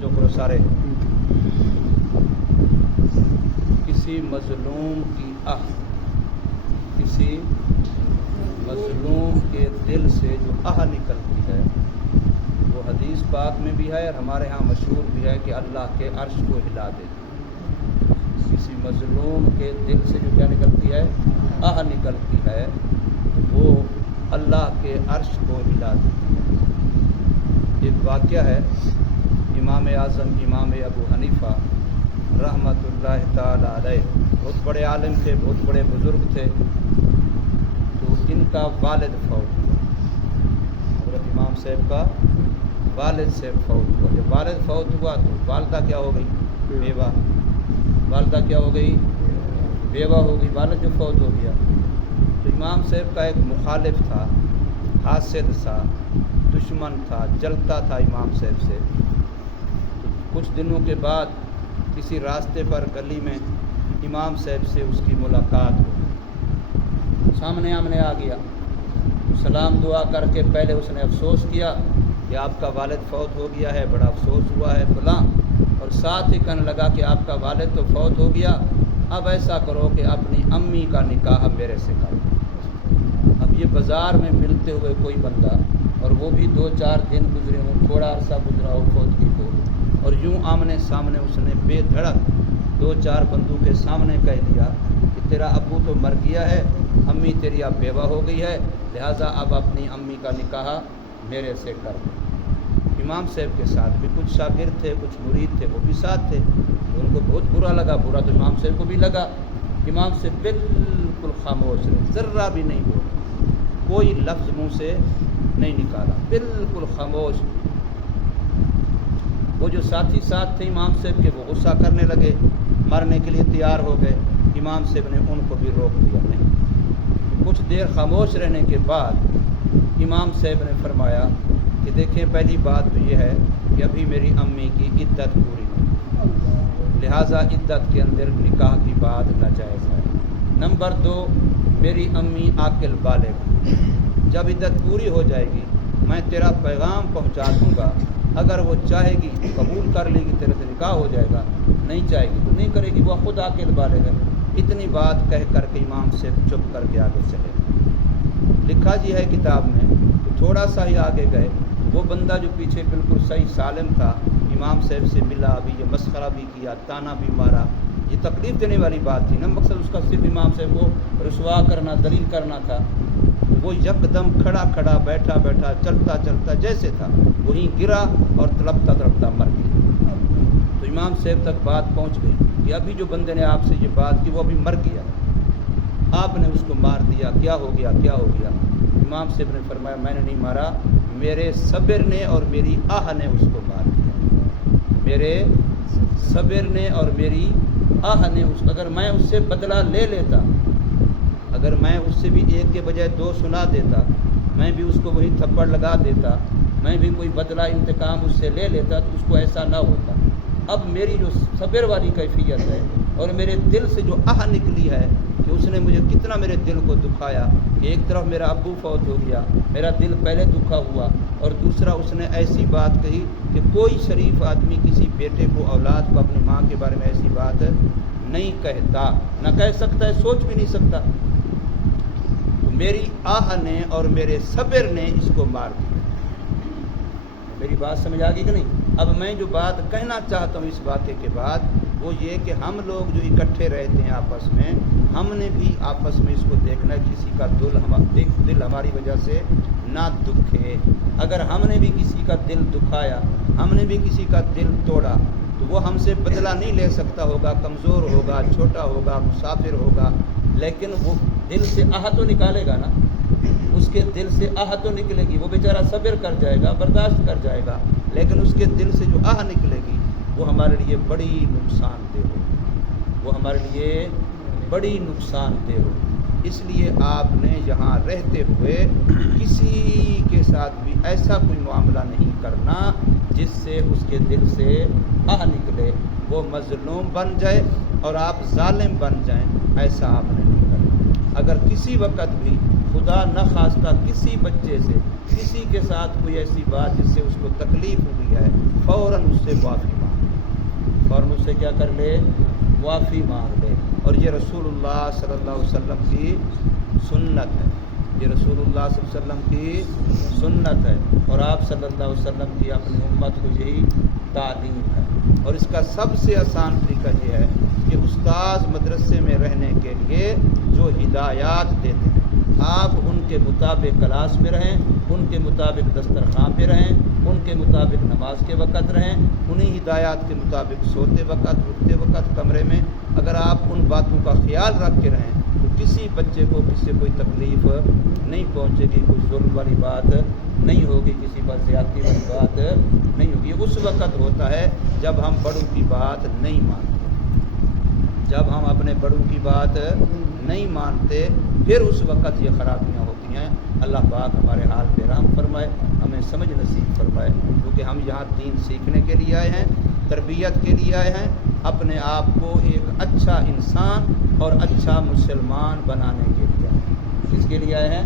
جو کرو سارے کسی مظلوم کی کسی مظلوم کے دل سے جو نکلتی ہے وہ حدیث پاک میں بھی ہے اور ہمارے ہاں مشہور بھی ہے کہ اللہ کے عرش کو ہلا دے. کسی مظلوم کے دل سے جو کیا نکلتی ہے نکلتی ہے وہ اللہ کے عرش کو ہلا دیتی ہے. ایک واقعہ ہے امام اعظم امام ابو حنیفہ رحمۃ اللہ تعالی علیہ بہت بڑے عالم تھے, بہت بڑے بزرگ تھے. تو ان کا والد فوت ہوا, حضرت امام صاحب کا والد سے فوت ہوا. جب والد فوت ہوا تو والدہ کیا ہو گئی بیوہ. والدہ کیا ہو گئی بیوہ ہو گئی. والد جو فوت ہو گیا تو امام صاحب کا ایک مخالف تھا, حاسد تھا, دشمن تھا, جلتا تھا امام صاحب سے. تو کچھ دنوں کے بعد کسی راستے پر گلی میں امام صاحب سے اس کی ملاقات ہو گئی. سامنے آمنے آ گیا, سلام دعا کر کے پہلے اس نے افسوس کیا کہ آپ کا والد فوت ہو گیا ہے, بڑا افسوس ہوا ہے فلاں, اور ساتھ ہی کہنے لگا کہ آپ کا والد تو فوت ہو گیا, اب ایسا کرو کہ اپنی امی کا نکاح میرے سے کرو. اب یہ بازار میں ملتے ہوئے کوئی بندہ, اور وہ بھی 2-4 دن گزرے ہوں, تھوڑا عرصہ گزرا ہو فوتگی کو, اور یوں آمنے سامنے اس نے بے دھڑک 2-4 بندوں کے سامنے کہہ دیا کہ تیرا ابو تو مر گیا ہے, امی تیری اب بیوہ ہو گئی ہے, لہٰذا اب اپنی امی کا نکاح میرے سے کر دو. امام صاحب کے ساتھ بھی کچھ شاگرد تھے, کچھ مرید تھے, وہ بھی ساتھ تھے. ان کو بہت برا لگا, برا تو امام صاحب کو بھی لگا. امام سے بالکل خاموش رہے, ذرہ بھی نہیں بولا, کوئی لفظ منہ سے نہیں نکالا, بالکل خاموش. وہ جو ساتھی ساتھ تھے امام صاحب کے وہ غصہ کرنے لگے, مرنے کے لیے تیار ہو گئے. امام صاحب نے ان کو بھی روک دیا نہیں. کچھ دیر خاموش رہنے کے بعد امام صاحب نے فرمایا کہ دیکھیں, پہلی بات تو یہ ہے کہ ابھی میری امی کی عدت پوری نہیں, لہٰذا عدت کے اندر نکاح کی بات ناجائز ہے. نمبر 2, میری امی عاقل بالغ, جب عدت پوری ہو جائے گی میں تیرا پیغام پہنچا دوں گا, اگر وہ چاہے گی قبول کر لے گی تیرے سے نکاح ہو جائے گا, نہیں چاہے گی تو نہیں کرے گی, وہ خود عاقل بالغ ہے. اتنی بات کہہ کر کے امام سے چپ کر کے آگے چلے. لکھا جی ہے کتاب میں, تو تھوڑا سا ہی آگے گئے, وہ بندہ جو پیچھے بالکل صحیح سالم تھا امام صاحب سے ملا بھی, یہ مسخرہ بھی کیا, تانا بھی مارا, یہ تکلیف دینے والی بات تھی نا, مقصد اس کا صرف امام صاحب کو رسوا کرنا, ذلیل کرنا تھا. وہ یکدم کھڑا کھڑا, بیٹھا بیٹھا, چلتا چلتا جیسے تھا وہیں گرا اور تڑپتا تڑپتا مر گیا. تو امام صاحب تک بات پہنچ گئی کہ ابھی جو بندے نے آپ سے یہ بات کی وہ ابھی مر گیا, آپ نے اس کو مار دیا, کیا ہو گیا کیا ہو گیا. امام صاحب نے فرمایا میں نے نہیں مارا, میرے صبر نے اور میری آہ نے اس کو مار دیا. میرے صبر نے اور میری آہ نے اس, اگر میں اس سے بدلہ لے لیتا, اگر میں اس سے بھی 1 کے بجائے 2 سنا دیتا, میں بھی اس کو وہی تھپڑ لگا دیتا, میں بھی کوئی بدلہ انتقام اس سے لے لیتا تو اس کو ایسا نہ ہوتا. اب میری جو صبر والی کیفیت ہے اور میرے دل سے جو آہ نکلی ہے کہ اس نے مجھے کتنا میرے دل کو دکھایا, کہ ایک طرف میرا ابو فوت ہو گیا, میرا دل پہلے دکھا ہوا, اور دوسرا اس نے ایسی بات کہی کہ کوئی شریف آدمی کسی بیٹے کو, اولاد کو اپنی ماں کے بارے میں ایسی بات نہیں کہتا, نہ کہہ سکتا ہے, سوچ بھی نہیں سکتا. تو میری آہ نے اور میرے صبر نے اس کو مار دیا. میری بات سمجھ آ گئی کہ نہیں؟ اب میں جو بات کہنا چاہتا ہوں اس واقعے کے بعد وہ یہ کہ ہم لوگ جو اکٹھے رہتے ہیں آپس میں, ہم نے بھی آپس میں اس کو دیکھنا ہے کسی کا دل ہماری وجہ سے نہ دکھے. اگر ہم نے بھی کسی کا دل دکھایا, ہم نے بھی کسی کا دل توڑا, تو وہ ہم سے بدلہ نہیں لے سکتا ہوگا, کمزور ہوگا, چھوٹا ہوگا, مسافر ہوگا, لیکن وہ دل سے آہ تو نکالے گا نا, اس کے دل سے آہ تو نکلے گی. وہ بیچارہ صبر کر جائے گا, برداشت کر جائے گا, لیکن اس کے دل سے جو آہ نکلے گی وہ ہمارے لیے بڑی نقصان دہ ہو, وہ ہمارے لیے بڑی نقصان دہ ہو. اس لیے آپ نے یہاں رہتے ہوئے کسی کے ساتھ بھی ایسا کوئی معاملہ نہیں کرنا جس سے اس کے دل سے آہ نکلے, وہ مظلوم بن جائے اور آپ ظالم بن جائیں, ایسا آپ نے نہیں کرنا. اگر کسی وقت بھی خدا نخواستہ کسی بچے سے کسی کے ساتھ کوئی ایسی بات جس سے اس کو تکلیف ہوئی ہے فوراً اس سے معافی مانگ لے، فوراً اس سے کیا کر لے؟ معافی مانگ لے۔ اور یہ رسول اللہ صلی اللہ علیہ وسلم کی سنت ہے، یہ رسول اللہ صلی اللہ علیہ وسلم کی سنت ہے، اور آپ صلی اللہ علیہ وسلم کی اپنی امت کو یہی تعلیم ہے۔ اور اس کا سب سے آسان طریقہ یہ ہے کہ استاذ مدرسے میں رہنے کے لیے جو ہدایات دیتے ہیں آپ ان کے مطابق کلاس میں رہیں، ان کے مطابق دسترخوان پہ رہیں، ان کے مطابق نماز کے وقت رہیں، انہی ہدایات کے مطابق سوتے وقت اٹھتے وقت کمرے میں اگر آپ ان باتوں کا خیال رکھ کے رہیں تو کسی بچے کو کسی سے کوئی تکلیف نہیں پہنچے گی، کوئی ظلم والی بات نہیں ہوگی، کسی پر زیادتی والی بات نہیں ہوگی۔ اس وقت ہوتا ہے جب ہم بڑوں کی بات نہیں مانتے، جب ہم اپنے بڑوں کی بات نہیں مانتے، پھر اس وقت یہ خرابیاں ہوتی ہیں۔ اللہ پاک ہمارے حال پہ رحم فرمائے، ہمیں سمجھ نصیب فرمائے، کیونکہ ہم یہاں دین سیکھنے کے لیے آئے ہیں، تربیت کے لیے آئے ہیں، اپنے آپ کو ایک اچھا انسان اور اچھا مسلمان بنانے کے لیے آئے ہیں۔ اس کے لیے آئے ہیں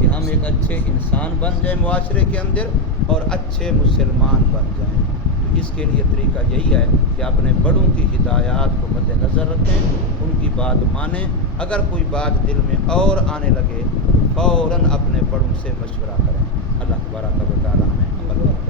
کہ ہم ایک اچھے انسان بن جائیں معاشرے کے اندر اور اچھے مسلمان بن جائیں۔ تو اس کے لیے طریقہ یہی ہے کہ اپنے بڑوں کی ہدایات کو مد نظر رکھیں، ان کی بات مانیں۔ اگر کوئی بات دل میں اور آنے لگے تو فوراً اپنے بڑوں سے مشورہ کریں۔ اللہ تبارک و تعالیٰ ہمیں عمل کریں۔